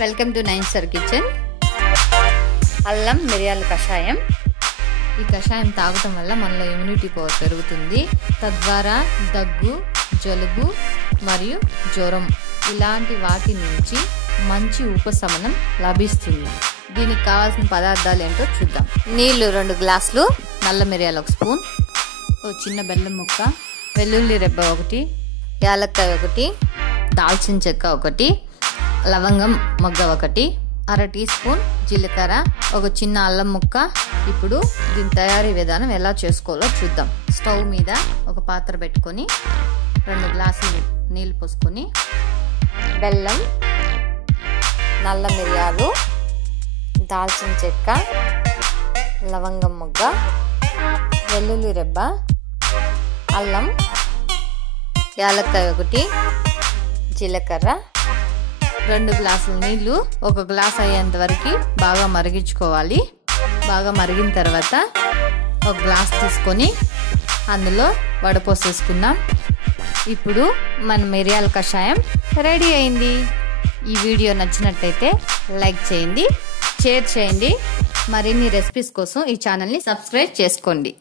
Welcome to nine star kitchen. అల్లం మిరియాల కషాయం. ఈ కషాయం తాగటం వల్ల మనలో ఇమ్యూనిటీ పవర్ పెరుగుతుంది. తద్వారా దగ్గు, జలుబు మరియు జ్వరం ఇలాంటి వాటి నుంచి మంచి ఉపశమనం లభిస్తుంది. దీనికి కావాల్సిన పదార్థాలు ఏంటో చూద్దాం. నీళ్లు 2 గ్లాసులు, నల్ల మిరియాలు 1 స్పూన్, ఒక చిన్న బెల్లం ముక్క, వెల్లుల్లి రెబ్బ 1, యాలక్కాయ 1, దాల్చిన చెక్క 1, లవంగం మొగ్గ 1, అర టీ స్పూన్ జీలకర్ర, ఒక చిన్న అల్లం ముక్క. ఇప్పుడు దీని తయారీ విధానం ఎలా చేసుకోవాలో చూద్దాం. స్టవ్ మీద ఒక పాత్ర పెట్టుకొని 2 గ్లాసులు నీళ్ళు పోసుకొని బెల్లం, నల్ల మిరియాలు, దాల్చిన చెక్క, లవంగం మొగ్గ, వెల్లుల్లి రెబ్బ, అల్లం, యాలక్కాయ 1, జీలకర్ర, 2 గ్లాసుల నీళ్లు 1 గ్లాస్ అయ్యేంత వరకు బాగా మరిగించుకోవాలి. బాగా మరిగిన తర్వాత 1 గ్లాస్ తీసుకొని అందులో వడపోసేసుకుందాం. ఇప్పుడు మన మిరియాల కషాయం రెడీ అయింది. ఈ వీడియో నచ్చినట్టయితే లైక్ చేయండి, షేర్ చేయండి. మరిన్ని రెసిపీస్ కోసం ఈ ఛానల్ని సబ్స్క్రైబ్ చేసుకోండి.